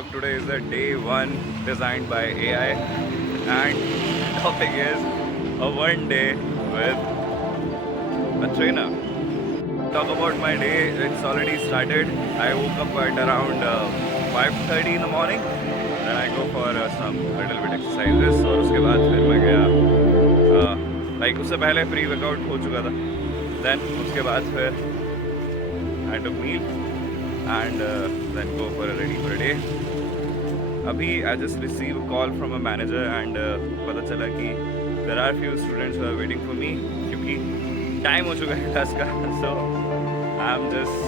vlog. Today is the day 1 designed by AI and topic is a one day with a trainer. Talk about my day. It's already started. I woke up at around 5:30 in the morning. Then I go for some little bit exercises और उसके बाद फिर मैं गया like उससे पहले pre workout हो चुका था. Then उसके बाद फिर I took meal and then go for a ready for a day. अभी I just receive a call from a manager and पता चला कि there are few students who are waiting for me क्योंकि time हो चुका है class का. So I'm just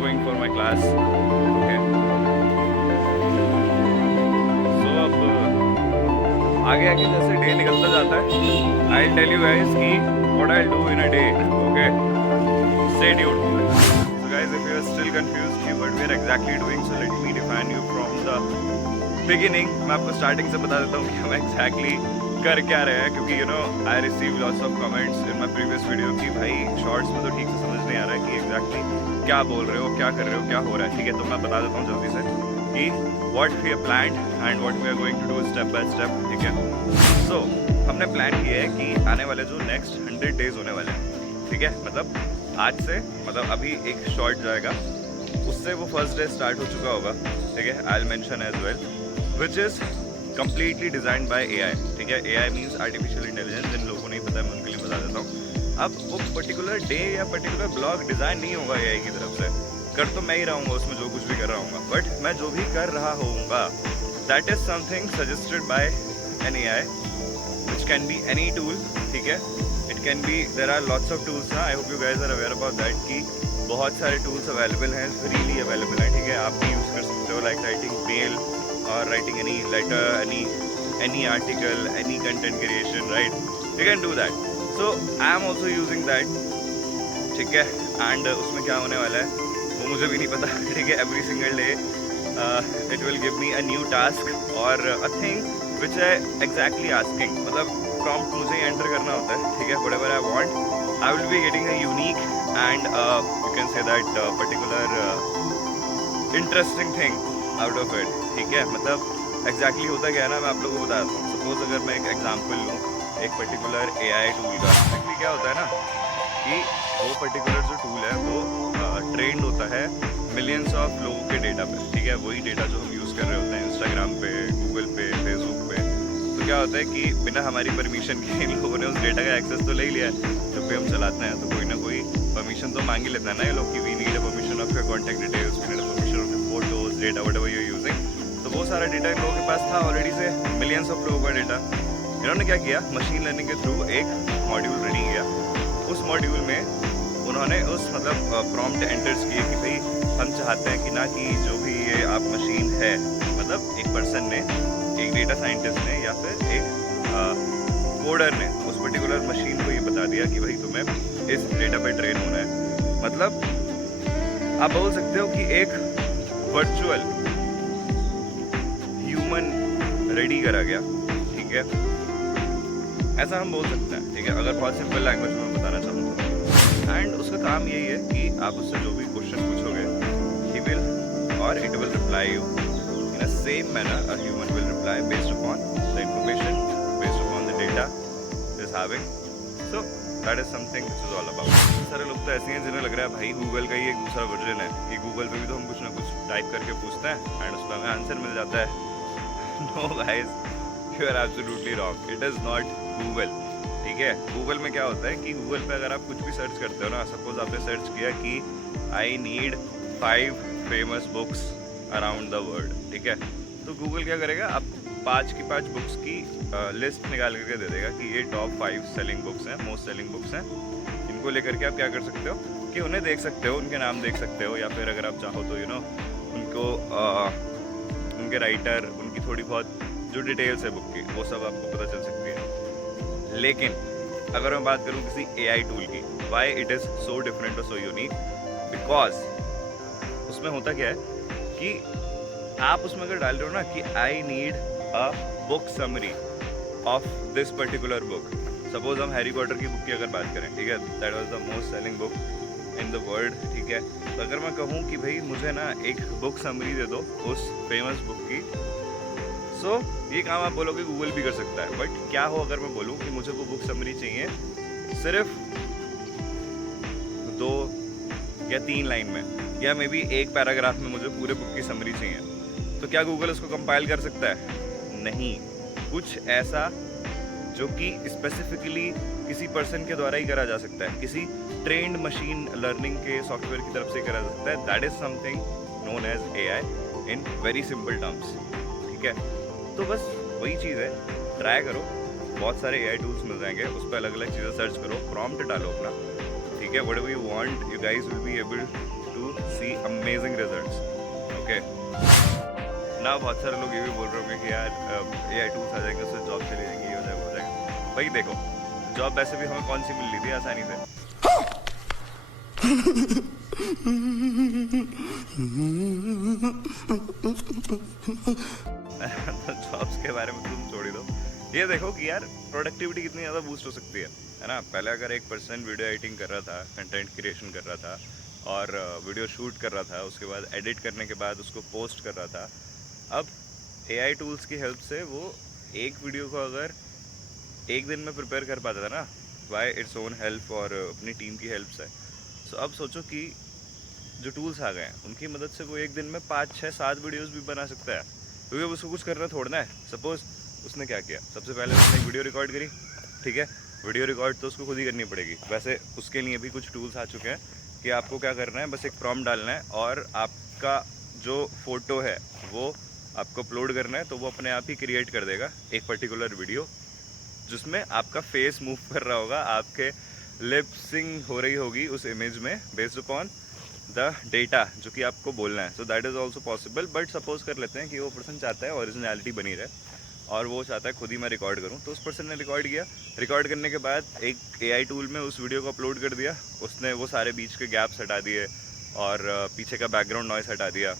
going for my class. Okay. So अब आगे आगे जैसे डे निकलता जाता है I'll tell you guys कि what I'll do in a day. Okay. Stay tuned. Guys, if you are still confused कि what we are exactly doing, so let me define you from the beginning. मैं आपको starting से बता देता हूँ कि हम exactly कर क्या रहे हैं क्योंकि I received lots of comments in my previous video कि भाई शॉर्ट्स में तो ठीक से समझ नहीं आ रहा है कि exactly क्या बोल रहे हो, क्या कर रहे हो, क्या हो रहा है. ठीक है, तो मैं बता देता हूँ जल्दी से कि what we have planned and what we are going to do step by step. ठीक है, so हमने प्लान किया है कि आने वाले जो नेक्स्ट 100 days होने वाले हैं, ठीक है, मतलब आज से मतलब अभी एक शॉर्ट जाएगा उससे वो फर्स्ट डे स्टार्ट हो चुका होगा. ठीक है, I will mention as well which is completely designed by AI. ठीक है, एआई मींस आर्टिफिशियल इंटेलिजेंस. जिन लोगों को नहीं पता है मैं उनके लिए बता देता हूँ. अब वो पर्टिकुलर डे या पर्टिकुलर ब्लॉग डिज़ाइन नहीं होगा एआई की तरफ से. कर तो मैं ही रहूँगा उसमें जो कुछ भी कर रहा हूँ, बट मैं जो भी कर रहा होऊंगा that is something suggested by an AI which can be any tool. ठीक है, it can be there are lots of tools ना. I hope you guys are aware about that कि बहुत सारे टूल्स अवेलेबल हैं, फ्रीली अवेलेबल हैं. ठीक है, आप भी यूज़ कर सकते हो लाइक राइटिंग मेल और writing any letter, any article, any content creation. Right, you can do that. So I am also using that. ठीक है, एंड उसमें क्या होने वाला है वो मुझे भी नहीं पता. ठीक है, every single day it will give me a new task और a thing which I exactly asking. मतलब प्रॉम्प्ट मुझे ही एंटर करना होता है. ठीक है, whatever I want I will be getting a unique and you can say that particular interesting thing out of it. ठीक है, मतलब एग्जैक्टली होता क्या है ना, मैं आप लोगों को बताता हूँ. सपोज अगर मैं एक एग्जांपल लूँ एक पर्टिकुलर एआई टूल का. एक्चुअली क्या होता है ना कि वो पर्टिकुलर जो टूल है वो ट्रेंड होता है मिलियंस ऑफ लोगों के डेटा पे. ठीक है, वही डेटा जो हम यूज़ कर रहे होते हैं इंस्टाग्राम पे, गूगल पे, फेसबुक पे. तो क्या होता है कि बिना हमारी परमिशन के इन लोगों ने उस डेटा का एक्सेस तो ले ही लिया है. जब भी हम चलाते हैं तो कोई ना कोई परमिशन तो मांग ही लेता है ना ये लोग कि we need a permission of your contact details, we need a permission of your photos, data whatever you are using. तो वो सारा डेटा इन लोगों के पास था ऑलरेडी से, मिलियंस ऑफ लोगों का डेटा. इन्होंने क्या किया, मशीन लर्निंग के थ्रू एक मॉड्यूल रेडी किया. उस मॉड्यूल में उन्होंने उस मतलब प्रॉम्प्ट एंटर्स किए कि भाई हम चाहते हैं कि ना कि जो भी ये आप मशीन है, मतलब एक पर्सन ने, एक डेटा साइंटिस्ट ने या फिर एक कोडर ने उस पर्टिकुलर मशीन को ये बता दिया कि भाई तुम्हें इस डेटा पे ट्रेन होना है. मतलब आप बोल सकते हो कि एक वर्चुअल ह्यूमन रेडी करा गया. ठीक है, ऐसा हम बोल सकते हैं. ठीक है, अगर बहुत सिंपल लैंग्वेज में बताना चाहूँ तो. एंड उसका काम यही है कि आप उससे जो भी क्वेश्चन पूछोगे ही विल और it will reply you in a same manner. A human will reply based upon the information, based upon the data is having. So that is something which is all about. सारे लोग तो ऐसे हैं जिन्हें लग रहा है भाई गूगल का ही एक दूसरा वर्जन है. ये गूगल पे भी तो हम कुछ ना कुछ टाइप करके पूछते हैं एंड उसका हमें आंसर मिल जाता है. No guys, you are absolutely wrong. It is not Google. ठीक है, गूगल में क्या होता है कि गूगल पे अगर आप कुछ भी सर्च करते हो ना, सपोज आपने सर्च किया कि I need 5 famous books around the world. ठीक है, तो गूगल क्या करेगा, आपको 5 की 5 बुक्स की लिस्ट निकाल करके दे देगा कि ये टॉप 5 सेलिंग बुक्स हैं, मोस्ट सेलिंग बुक्स हैं. इनको लेकर के आप क्या कर सकते हो कि उन्हें देख सकते हो, उनके नाम देख सकते हो, या फिर अगर आप चाहो तो उनको उनके राइटर, उनकी थोड़ी बहुत जो डिटेल्स है बुक की वो सब आपको पता चल सकती है. लेकिन अगर मैं बात करूँ किसी एआई टूल की, why it is so different और सो यूनिक, बिकॉज उसमें होता क्या है कि आप उसमें अगर डाल रहे हो ना कि I need a book summary of this particular book. Suppose हम हैरी पॉटर की बुक की अगर बात करें, ठीक है, that was the most selling book in the world, ठीक है। तो अगर मैं कहूँ कि भाई मुझे ना एक बुक समरी दे दो उस फेमस बुक की, सो ये काम आप बोलोगे गूगल भी कर सकता है, बट क्या हो अगर मैं बोलूँ कि मुझे वो बुक समरी चाहिए सिर्फ 2 या 3 लाइन में, या मे बी एक पैराग्राफ में मुझे पूरे बुक की समरी चाहिए, तो क्या गूगल उसको कंपाइल कर सकता है? नहीं। कुछ ऐसा जो कि स्पेसिफिकली किसी पर्सन के द्वारा ही करा जा सकता है, किसी ट्रेंड मशीन लर्निंग के सॉफ्टवेयर की तरफ से करा जा सकता है। That is something known as AI in very simple terms, ठीक है। तो बस वही चीज़ है, ट्राई करो, बहुत सारे AI टूल्स मिल जाएंगे, उस पर अलग अलग चीज़ें सर्च करो, प्रॉम्प्ट डालो अपना, ठीक है। Whatever you want, you guys will be able to see amazing results, okay ना। बहुत सारे लोग ये भी बोल रहे होंगे कि यार AI टूल्स आ जाएंगे, उससे जॉब चली जाएंगी, हो जाएगा। भाई देखो, जॉब वैसे भी हमें कौन सी मिल रही थी आसानी से? जॉब्स के बारे में तुम छोड़ ही दो, ये देखो कि यार प्रोडक्टिविटी कितनी ज़्यादा बूस्ट हो सकती है ना। पहले अगर एक पर्सन वीडियो एडिटिंग कर रहा था, कंटेंट क्रिएशन कर रहा था और वीडियो शूट कर रहा था, उसके बाद एडिट करने के बाद उसको पोस्ट कर रहा था, अब AI टूल्स की हेल्प से वो एक वीडियो को अगर एक दिन में प्रिपेयर कर पाता था ना, बाय इट्स ओन हेल्प और अपनी टीम की हेल्प से। सो अब सोचो कि जो टूल्स आ गए हैं उनकी मदद से वो एक दिन में 5, 6, 7 वीडियोस भी बना सकता है, क्योंकि अब उसको कुछ करना थोड़ना है। सपोज उसने क्या किया, सबसे पहले उसने वीडियो रिकॉर्ड करी, ठीक है। वीडियो रिकॉर्ड तो उसको खुद ही करनी पड़ेगी, वैसे उसके लिए भी कुछ टूल्स आ चुके हैं कि आपको क्या करना है, बस एक प्रॉम्प्ट डालना है और आपका जो फोटो है वो आपको अपलोड करना है, तो वो अपने आप ही क्रिएट कर देगा एक पर्टिकुलर वीडियो जिसमें आपका फेस मूव कर रहा होगा, आपके लिपसिंग हो रही होगी उस इमेज में बेस्ड अपॉन द डेटा जो कि आपको बोलना है। So that is also possible, but suppose कर लेते हैं कि वो पर्सन चाहता है ओरिजिनलिटी बनी रहे और वो चाहता है खुद ही मैं रिकॉर्ड करूं, तो उस पर्सन ने रिकॉर्ड किया, रिकॉर्ड करने के बाद एक AI टूल में उस वीडियो को अपलोड कर दिया, उसने वो सारे बीच के गैप्स हटा दिए और पीछे का बैकग्राउंड नॉइस हटा दिया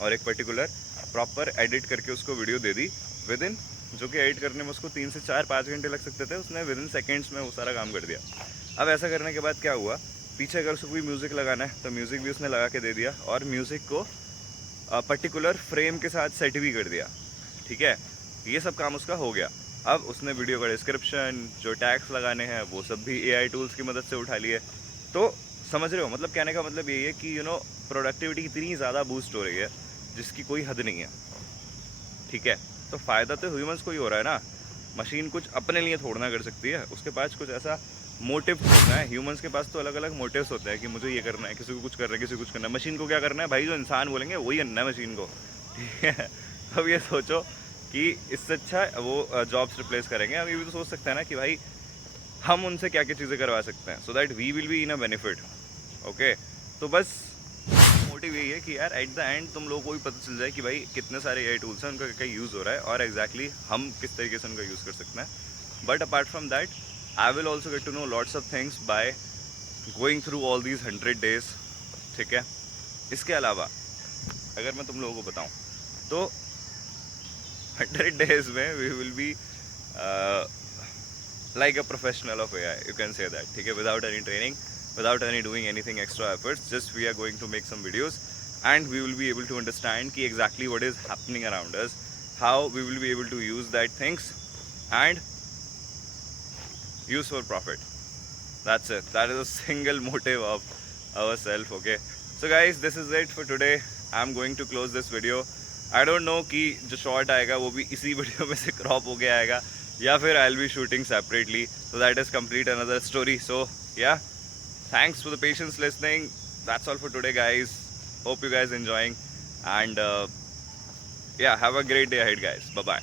और एक पर्टिकुलर प्रॉपर एडिट करके उसको video they the with in, जो कि एडिट करने में उसको 3 से 4, 5 घंटे लग सकते थे, उसने विद इन सेकेंड्स में वो सारा काम कर दिया। अब ऐसा करने के बाद क्या हुआ, पीछे अगर उसको कोई म्यूज़िक लगाना है तो म्यूज़िक भी उसने लगा के दे दिया और म्यूज़िक को पर्टिकुलर फ्रेम के साथ सेट भी कर दिया, ठीक है। ये सब काम उसका हो गया। अब उसने वीडियो का डिस्क्रिप्शन, जो टैग्स लगाने हैं वो सब भी AI टूल्स की मदद से उठा लिए। तो समझ रहे हो, मतलब कहने का मतलब यही है कि प्रोडक्टिविटी इतनी ज़्यादा बूस्ट हो रही है जिसकी कोई हद नहीं है, ठीक है। तो फ़ायदा तो ह्यूमंस को ही हो रहा है ना, मशीन कुछ अपने लिए थोड़ा कर सकती है, उसके पास कुछ ऐसा मोटिव होना है। ह्यूमंस के पास तो अलग अलग मोटिव्स होते हैं कि मुझे ये करना है, किसी को कुछ करना है, किसी को कुछ करना है। मशीन को क्या करना है भाई, जो इंसान बोलेंगे वही करना है मशीन को, ठीक है। अब ये सोचो कि इससे अच्छा वो जॉब्स रिप्लेस करेंगे। अब ये भी तो सोच सकते हैं ना कि भाई हम उनसे क्या क्या चीज़ें करवा सकते हैं, so that we will be in a benefit, okay. तो बस मोटिव यही है कि यार एट द एंड तुम लोगों को भी पता चल जाए कि भाई कितने सारे AI टूल्स हैं, उनका क्या यूज़ हो रहा है और एग्जैक्टली हम किस तरीके से उनका यूज़ कर सकते हैं। But apart from that I will also get to know lots of things by going through all these 100 days, ठीक है। इसके अलावा अगर मैं तुम लोगों को बताऊँ तो 100 days में we will be like a professional of AI, you can say that, ठीक है, without any training, without any doing anything extra efforts, just we are going to make some videos and we will be able to understand ki exactly what is happening around us, how we will be able to use that things and use for profit. That's it. That is a single motive of ourselves, okay. So guys, this is it for today. I'm going to close this video. I don't know कि जो short आएगा वो भी इसी video में से crop होके आएगा या फिर I'll be shooting separately, so that is complete another story. So yeah, thanks for the patience listening. That's all for today guys. Hope you guys enjoying and yeah, have a great day ahead guys. Bye bye.